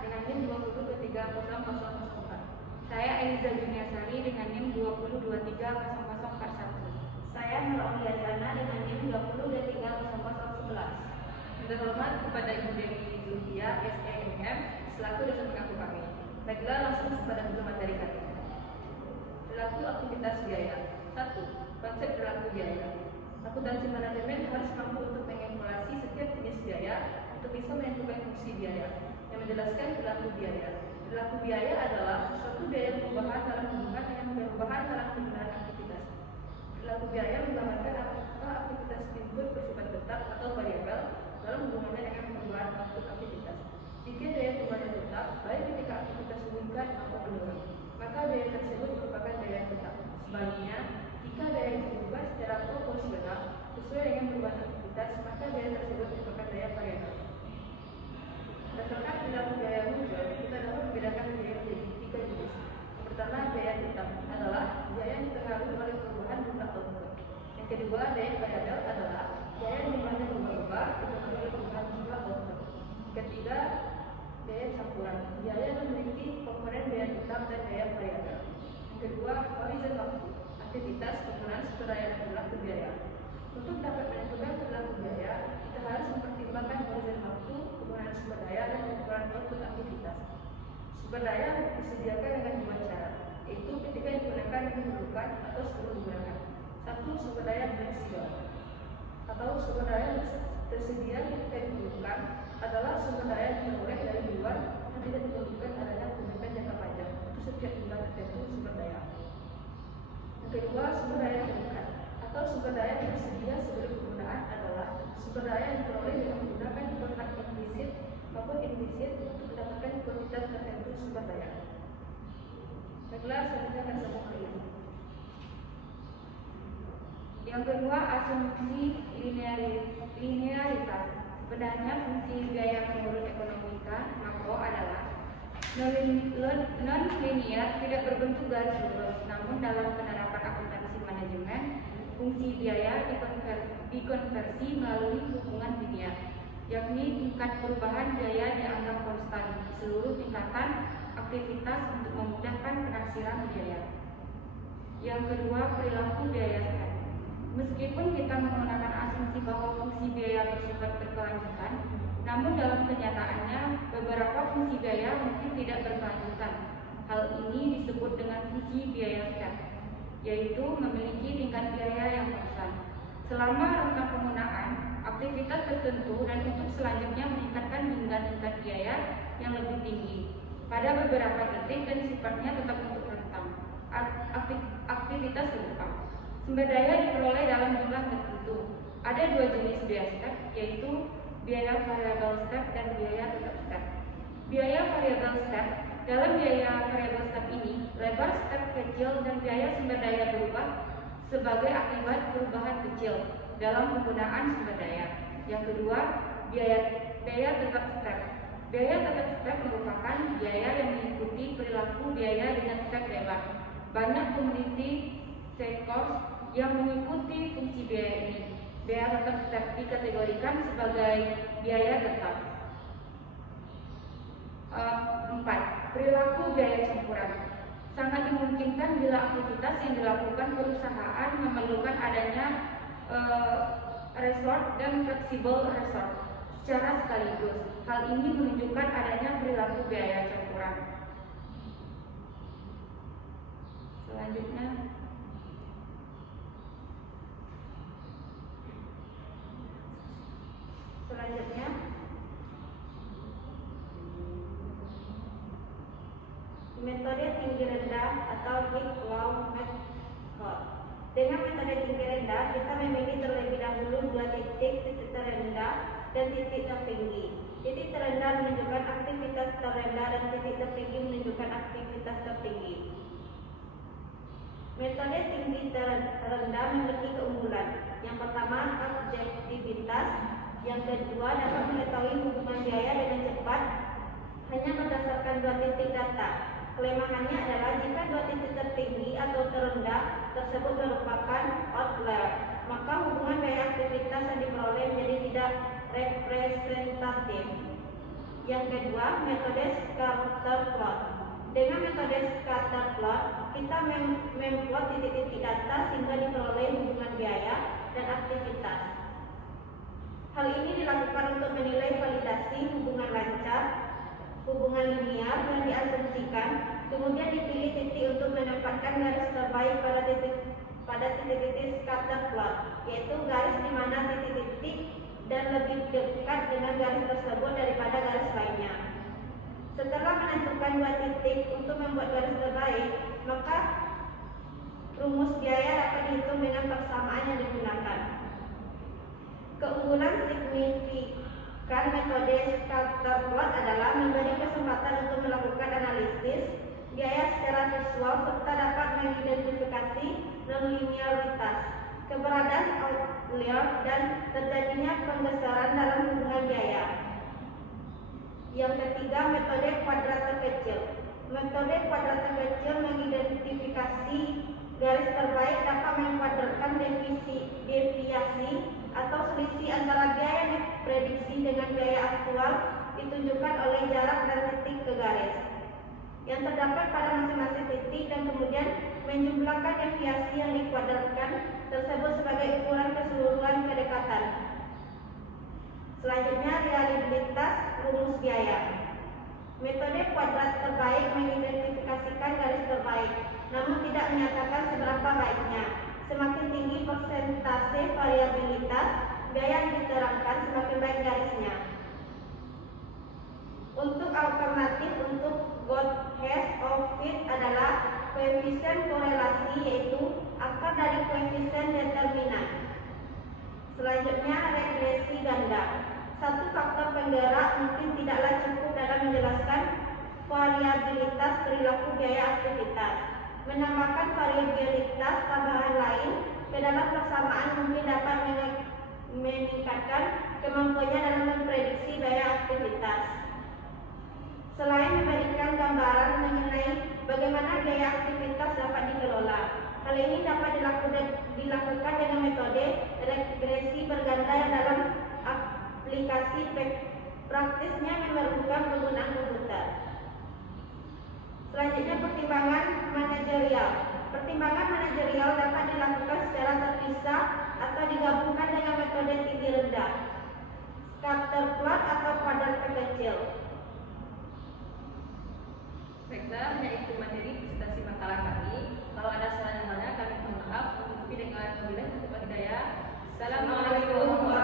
dengan NIM 20230004. Saya Eliza Juniasari dengan NIM 20230041. Saya Nur Auliazana dengan NIM 20230011. Minta hormat kepada Ibu Dewi Zulfia, SEMM, selaku dosen pengaku kami. Baiklah, langsung kepada materi kami. Perilaku aktivitas biaya. 1. Konsep perilaku biaya. Akuntansi manajemen harus mampu untuk mengevaluasi setiap jenis biaya untuk bisa menentukan fungsi biaya yang menjelaskan perilaku biaya. Perilaku biaya adalah suatu biaya perubahan dalam hubungan yang perubahan dalam penggunaan aktivitas. Perilaku biaya menggambarkan apakah aktivitas input bersifat tetap atau variabel dalam hubungannya dengan perubahan output aktivitas. Jika biaya perubahan tetap, baik ketika aktivitas meningkat atau menurun, maka biaya tersebut merupakan biaya tetap. Sebaliknya, jika biaya berubah secara proporsional sesuai dengan perubahan aktivitas, maka biaya tersebut merupakan biaya variabel. Berdasarkan perilaku biaya muncul, kita dapat membedakan biaya menjadi 3 jenis. Yang pertama, biaya tetap adalah biaya yang dipengaruhi oleh perubahan jumlah output. Yang kedua, biaya variabel adalah biaya yang jumlahnya berubah dipengaruhi oleh perubahan jumlah output. Yang ketiga, biaya campuran, biaya yang memiliki komponen biaya tetap dan biaya variabel. Yang kedua, horizon waktu, aktivitas, penggunaan sumber daya dan perilaku biaya. Untuk dapat menentukan perilaku biaya, kita harus mempertimbangkan horizon waktu, penggunaan sumber daya, dan ukuran output aktivitas. Sumber daya disediakan dengan 2 cara, yaitu ketika digunakan diperlukan atau sebelum digunakan. 1. Sumber daya fleksibel atau sumber daya tersedia ketika diperlukan adalah sumber daya yang diperoleh dari luar yang tidak diperlukan adanya komitmen jangka panjang untuk setiap jumlah tertentu sumber daya. Yang kedua, sumber daya terdekat atau sumber daya yang tersedia sebelum penggunaan adalah sumber daya yang diperoleh dengan menggunakan kontrak implisit maupun implisit untuk mendapatkan kuantitas tertentu sumber daya. Baiklah, selanjutnya akan saya ulangi. Yang kedua, asumsi linearitas. Sebenarnya fungsi biaya menurut ekonomika makro adalah non-linear, tidak berbentuk garis lurus. Namun dalam penerapan akuntansi manajemen, fungsi biaya dikonversi melalui hubungan linear, yakni tingkat perubahan biaya dianggap konstan di seluruh tingkatan aktivitas untuk memudahkan penaksiran biaya. Yang kedua, perilaku biaya stat. Meskipun kita menggunakan asumsi bahwa fungsi biaya bersifat berkelanjutan, namun dalam kenyataannya beberapa fungsi biaya mungkin tidak berkelanjutan. Hal ini disebut dengan fungsi biaya stat, yaitu memiliki tingkat biaya yang konstan selama rentang penggunaan aktivitas tertentu dan untuk selanjutnya meningkatkan hingga tingkat biaya yang lebih tinggi pada beberapa titik dan sifatnya tetap untuk rentang aktivitas serupa. Sumber daya diperoleh dalam jumlah tertentu. Ada 2 jenis biaya step, yaitu biaya variabel step dan biaya tetap step. Biaya variabel step, dalam biaya variabel step ini, lebar step kecil dan biaya sumber daya berubah sebagai akibat perubahan kecil dalam penggunaan sumber daya. Yang kedua, biaya tetap step. Biaya tetap step merupakan biaya yang mengikuti perilaku biaya dengan step lebar. Banyak community sectors yang mengikuti fungsi biaya ini. Biaya tetap step dikategorikan sebagai biaya tetap. 4. Perilaku biaya campuran. Sangat dimungkinkan bila aktivitas yang dilakukan perusahaan memerlukan adanya resort dan fleksibel resort secara sekaligus. Hal ini menunjukkan adanya perilaku biaya campuran. Selanjutnya, metode tinggi rendah atau Higgs law method. Dengan metode tinggi rendah, kita memilih terlebih dahulu 2 titik terendah dan titik tertinggi. Titik terendah menunjukkan aktivitas terendah dan titik tertinggi menunjukkan aktivitas tertinggi. Metode tinggi terendah memiliki keunggulan. Yang pertama, objektivitas. Yang kedua, dapat mengetahui hubungan biaya dengan cepat hanya berdasarkan 2 titik data. Kelemahannya adalah jika 2 titik tertinggi atau terendah tersebut merupakan outlier, maka hubungan biaya aktivitas yang diperoleh menjadi tidak representatif. Yang kedua, metode scatter plot. Dengan metode scatter plot, kita memplot titik-titik data sehingga diperoleh hubungan biaya dan aktivitas. Hal ini dilakukan untuk menilai validasi hubungan lancar, hubungan linear yang diasumsikan, kemudian dipilih titik untuk menempatkan garis terbaik pada titik-titik scatter plot, yaitu garis di mana titik-titik dan lebih dekat dengan garis tersebut daripada garis lainnya. Setelah menentukan dua titik untuk membuat garis terbaik, maka rumus biaya dapat dihitung dengan persamaan yang digunakan. Keunggulan signifikan metode scatter plot adalah memberi kesempatan untuk melakukan analisis biaya secara visual serta dapat mengidentifikasi non-linearitas, keberadaan outlier, dan terjadinya penggeseran dalam hubungan biaya. Yang ketiga, metode kuadrat terkecil. Metode kuadrat terkecil mengidentifikasi garis terbaik dapat mengkuadratkan deviasi atau selisih antara biaya yang diprediksi dengan biaya aktual ditunjukkan oleh jarak dan titik ke garis yang terdapat pada masing-masing titik, dan kemudian menjumlahkan deviasi yang dikuadratkan tersebut sebagai ukuran keseluruhan kedekatan. Selanjutnya, reliabilitas rumus biaya. Metode kuadrat terbaik mengidentifikasikan garis terbaik, namun tidak menyatakan seberapa baiknya. Semakin tinggi persentase variabilitas biaya yang diterapkan, semakin baik garisnya. Untuk alternatif untuk God's of fit adalah koefisien korelasi, yaitu akar dari koefisien determinan. Selanjutnya, regresi ganda. Satu faktor penggerak mungkin tidaklah cukup dalam menjelaskan variabilitas perilaku biaya aktivitas. Menambahkan variabilitas tambahan lain ke dalam persamaan mungkin dapat meningkatkan kemampuannya dalam memprediksi biaya aktivitas. Selain memberikan gambaran mengenai bagaimana biaya aktivitas dapat dikelola, hal ini dapat dilakukan dengan metode regresi berganda yang dalam aplikasi praktisnya memerlukan penggunaan komputer. Selanjutnya, pertimbangan manajerial. Pertimbangan manajerial dapat dilakukan secara terpisah atau digabungkan dengan metode tinggi rendah, scatter plot, atau kuadrat terkecil. Baiklah, hanya itu materi presentasi makalah kami. Kalau ada salah yang kami mohon maaf. Dengan wabillahi taufiq wal hidayah. Assalamualaikum warahmatullahi wabarakatuh.